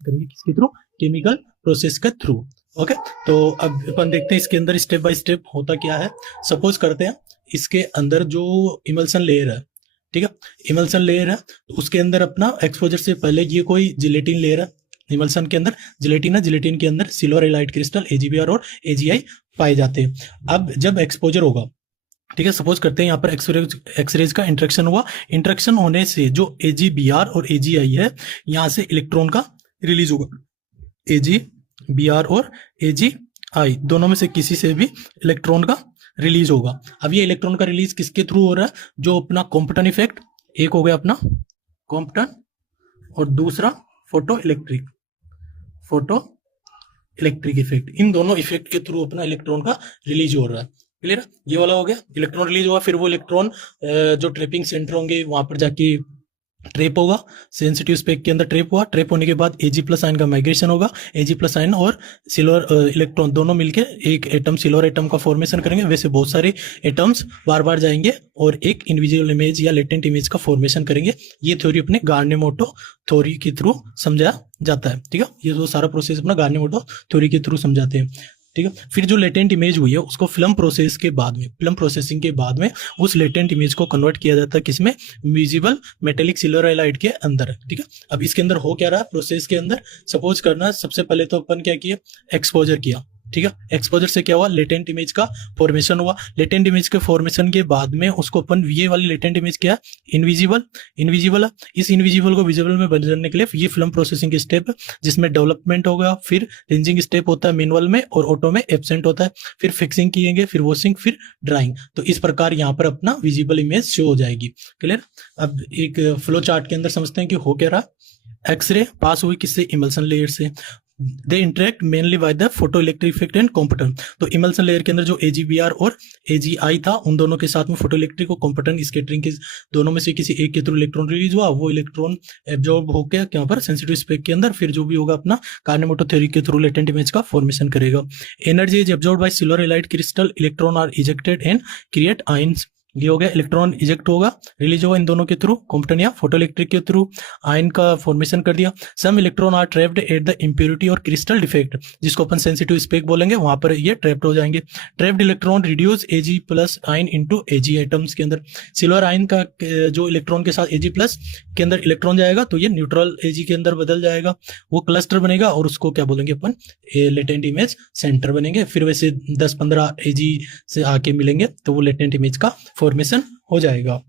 करेंगे किसके through, chemical process के थ्रू। ओके, तो अब अपन देखते हैं इसके अंदर स्टेप बाय स्टेप होता क्या है। सपोज करते हैं इसके अंदर जो इमल्सन लेयर है, ठीक है, इमल्सन लेयर है, तो उसके अंदर अपना एक्सपोजर से पहले ये कोई जिलेटिन लेयर है, इमल्सन के अंदर जिलेटिन है, जिलेटिन के अंदर सिल्वर एलाइट क्रिस्टल AgBr और AgI पाए जाते हैं। अब जब एक्सपोजर होगा, ठीक है, सपोज करते हैं यहाँ पर एक्सरेज का इंटरेक्शन हुआ, इंटरेक्शन होने से जो AgBr और AgI है, यहाँ से इलेक्ट्रॉन का रिलीज होगा, AgBr और AgI दोनों में से किसी से भी इलेक्ट्रॉन का रिलीज होगा। अब ये इलेक्ट्रॉन का रिलीज किसके थ्रू हो रहा है, जो अपना कॉम्पटन इफेक्ट, एक हो गया अपना कॉम्पटन और दूसरा फोटो इलेक्ट्रिक इफेक्ट, इन दोनों इफेक्ट के थ्रू अपना इलेक्ट्रॉन का रिलीज हो रहा है। क्लियर, ये वाला हो गया, इलेक्ट्रॉन रिलीज हुआ, फिर वो इलेक्ट्रॉन जो ट्रेपिंग सेंटर होंगे वहां पर जाके ट्रेप होगा, सेंसिटिव स्पेक के अंदर ट्रेप हुआ, ट्रेप होने के बाद Ag+ आयन का माइग्रेशन होगा, Ag+ आयन और सिल्वर इलेक्ट्रॉन दोनों मिलके एक एटम, सिल्वर एटम का फॉर्मेशन करेंगे। वैसे बहुत सारे एटम्स बार बार जाएंगे और एक इनविजिबल इमेज या लेटेंट इमेज का फॉर्मेशन करेंगे। ये थ्योरी अपने गार्नियर-मोटो थ्योरी के थ्रू समझा जाता है। ठीक है, ये जो सारा प्रोसेस अपना गार्नियर-मोटो थ्योरी के थ्रू समझाते हैं। ठीक है, फिर जो लेटेंट इमेज हुई है उसको फिल्म प्रोसेस के बाद में, फिल्म प्रोसेसिंग के बाद में उस लेटेंट इमेज को कन्वर्ट किया जाता है किसमें, विजिबल मेटेलिक सिल्वर हैलाइड के अंदर। ठीक है, अब इसके अंदर हो क्या रहा है प्रोसेस के अंदर, सपोज करना सबसे पहले तो अपन क्या किया, एक्सपोजर किया। ठीक है, एक्सपोजर से क्या हुआ, लेटेंट इमेज का फॉर्मेशन हुआ, लेटेंट इमेज के फॉर्मेशन के बाद में उसको अपन, ये वाली लेटेंट इमेज क्या है, इनविजिबल है, इस इनविजिबल को विजिबल में बदलने के लिए ये फिल्म प्रोसेसिंग के स्टेप है, जिसमें डेवलपमेंट होगा, फिर रिंजिंग स्टेप होता है मैनुअल में और ऑटो में एब्सेंट होता है, फिर फिक्सिंग किएंगे, फिर वॉशिंग, फिर ड्राइंग। तो इस प्रकार यहाँ पर अपना विजिबल इमेज शो हो जाएगी। क्लियर, अब एक फ्लो चार्ट के अंदर समझते हैं कि हो क्या रहा, एक्सरे पास हुई किससे, इमल्सन लेयर से, they interact mainly by the photo electric effect and Compton. तो इमल्सन लेयर के अंदर जो AgBr और AgI था, उन दोनों के साथ में फोटो इलेक्ट्रिक और कॉम्पटन स्कैटरिंग के दोनों में से किसी एक के थ्रू इलेक्ट्रॉन रिलीज हुआ, वो इलेक्ट्रॉन एब्जॉर्ब होकर यहाँ पर सेंसिटिव स्पेक के अंदर फिर जो भी होगा अपना गार्नियर-मोटो थ्योरी के थ्रू लेटेंट इमेज का फॉर्मेशन करेगा। Energy is absorb by silver halide crystal, electron are ejected and create ions. ये हो गया, इलेक्ट्रॉन इजेक्ट होगा, रिलीज होगा इन दोनों के थ्रू, कॉम्पटन या फोटो इलेक्ट्रिक के थ्रू, आयन का फॉर्मेशन कर दिया। Some electron are trapped at the impurity और क्रिस्टल डिफेक्ट, जिसको अपन सेंसिटिव स्पेक बोलेंगे, वहां पर ये ट्रैप्ड हो जाएंगे। Trapped electron reduce Ag+ ion into Ag atoms के अंदर, सिल्वर आयन का जो इलेक्ट्रॉन के साथ Ag+ के अंदर इलेक्ट्रॉन जाएगा तो ये न्यूट्रल Ag के अंदर बदल जाएगा, वो क्लस्टर बनेगा और उसको क्या बोलेंगे अपन, लेटेंट इमेज सेंटर बनेंगे। फिर वैसे 10-15 Ag से आके मिलेंगे तो वो लेटेंट इमेज का फॉर्मेशन हो जाएगा।